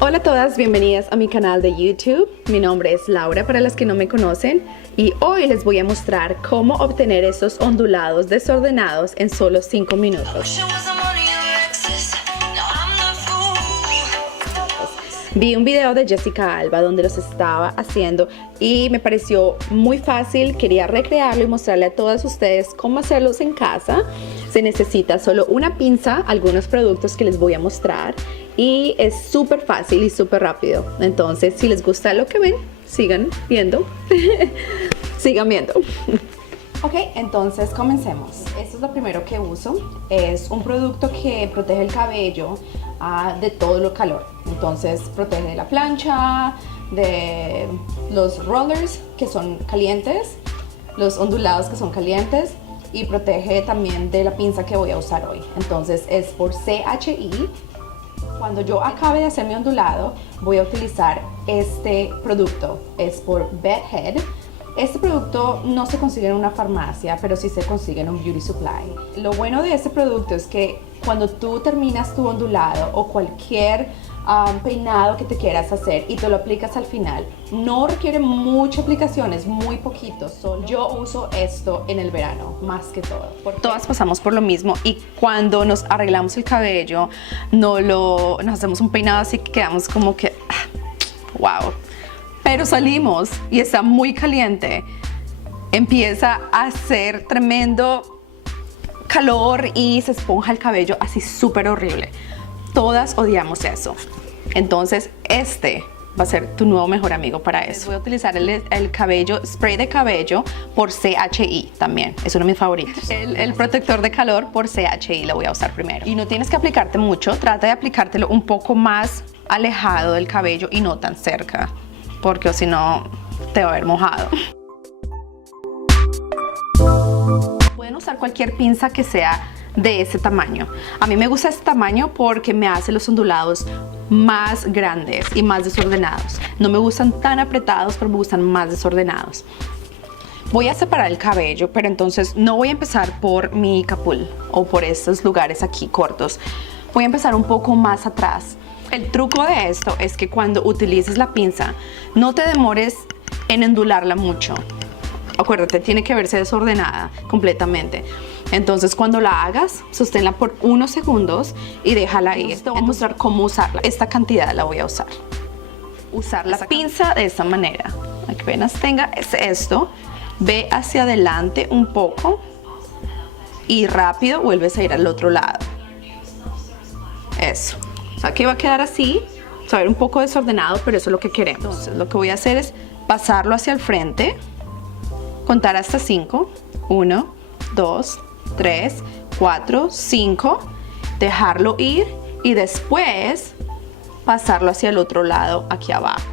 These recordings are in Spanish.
Hola a todas, bienvenidas a mi canal de YouTube. Mi nombre es Laura para las que no me conocen y hoy les voy a mostrar cómo obtener estos ondulados desordenados en solo 5 minutos. Vi un video de Jessica Alba donde los estaba haciendo y me pareció muy fácil, quería recrearlo y mostrarle a todas ustedes cómo hacerlos en casa. Se necesita solo una pinza, algunos productos que les voy a mostrar y es súper fácil y súper rápido. Entonces, si les gusta lo que ven, sigan viendo. Sigan viendo. Ok, entonces comencemos. Esto es lo primero que uso. Es un producto que protege el cabello de todo lo calor. Entonces protege de la plancha, de los rollers que son calientes, los ondulados que son calientes y protege también de la pinza que voy a usar hoy. Entonces es por CHI. Cuando yo acabe de hacer mi ondulado voy a utilizar este producto. Es por Bedhead. Este producto no se consigue en una farmacia, pero sí se consigue en un beauty supply. Lo bueno de este producto es que cuando tú terminas tu ondulado o cualquier peinado que te quieras hacer y te lo aplicas al final, no requiere mucha aplicación, es muy poquito. Solo yo uso esto en el verano, más que todo. Todas pasamos por lo mismo y cuando nos arreglamos el cabello, nos hacemos un peinado así que quedamos como que, wow. Pero salimos y está muy caliente, empieza a hacer tremendo calor y se esponja el cabello así súper horrible. Todas odiamos eso. Entonces este va a ser tu nuevo mejor amigo para eso. Voy a utilizar el spray de cabello por CHI también, es uno de mis favoritos. El protector de calor por CHI lo voy a usar primero. Y no tienes que aplicarte mucho, trata de aplicártelo un poco más alejado del cabello y no tan cerca, porque si no te va a ver mojado. Pueden usar cualquier pinza que sea de ese tamaño. A mí me gusta este tamaño porque me hace los ondulados más grandes y más desordenados. No me gustan tan apretados, pero me gustan más desordenados. Voy a separar el cabello, pero entonces no voy a empezar por mi capul o por estos lugares aquí cortos. Voy a empezar un poco más atrás. El truco de esto es que cuando utilices la pinza no te demores en ondularla mucho. Acuérdate, tiene que verse desordenada completamente. Entonces cuando la hagas, sosténla por unos segundos y déjala ir. Te voy a mostrar cómo usarla. Esta cantidad la voy a usar. Usar la pinza de esta manera. Apenas tenga esto, ve hacia adelante un poco y rápido vuelves a ir al otro lado. Eso. O sea, que va a quedar así, se va a ver un poco desordenado, pero eso es lo que queremos. Entonces, lo que voy a hacer es pasarlo hacia el frente, contar hasta 5, 1, 2, 3, 4, 5, dejarlo ir y después pasarlo hacia el otro lado, aquí abajo.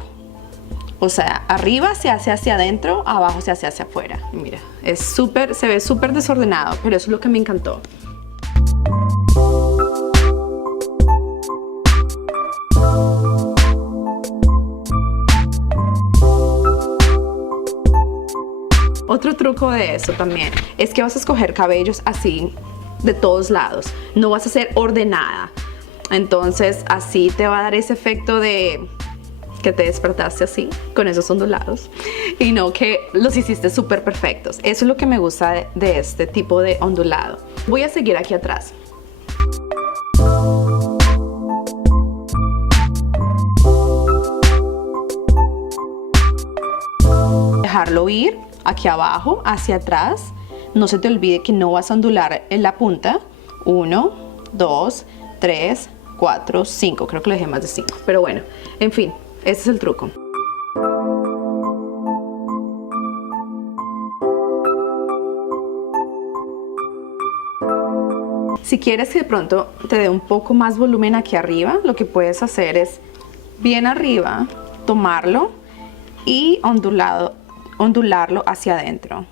O sea, arriba se hace hacia adentro, abajo se hace hacia afuera. Y mira, se ve súper desordenado, pero eso es lo que me encantó. Otro truco de eso también es que vas a escoger cabellos así de todos lados, no vas a ser ordenada, entonces así te va a dar ese efecto de que te despertaste así con esos ondulados y no que los hiciste súper perfectos. Eso es lo que me gusta de este tipo de ondulado. Voy a seguir aquí atrás. Dejarlo ir aquí abajo, hacia atrás. No se te olvide que no vas a ondular en la punta. 1, 2, 3, 4, 5. Creo que lo dejé más de 5. Pero bueno, en fin, ese es el truco. Si quieres que de pronto te dé un poco más volumen aquí arriba, lo que puedes hacer es bien arriba, tomarlo y ondularlo hacia adentro.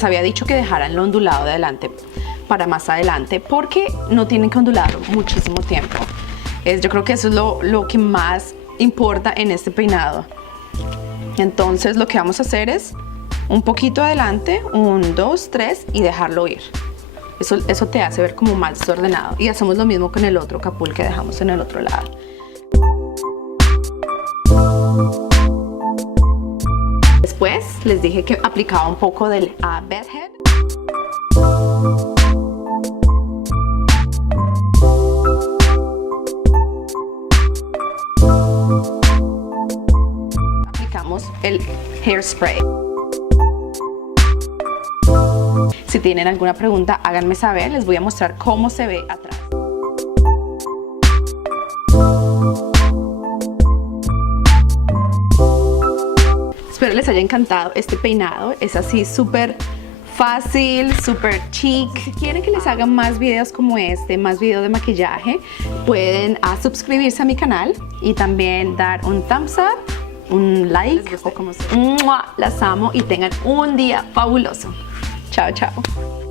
les había dicho que dejaran lo ondulado de adelante para más adelante, porque no tienen que ondularlo muchísimo tiempo. Yo creo que eso es lo que más importa en este peinado. Entonces lo que vamos a hacer es un poquito adelante, 1, 2, 3 y dejarlo ir. Eso te hace ver como más desordenado. Y hacemos lo mismo con el otro capul que dejamos en el otro lado. Después les dije que aplicaba un poco del bedhead. Aplicamos el hairspray. Si tienen alguna pregunta, háganme saber. Les voy a mostrar cómo se ve atrás. Espero les haya encantado este peinado. Es así súper fácil, súper chic. Si quieren que les haga más videos como este, más videos de maquillaje, pueden suscribirse a mi canal y también dar un thumbs up, un like. Las amo y tengan un día fabuloso. Chao, chao.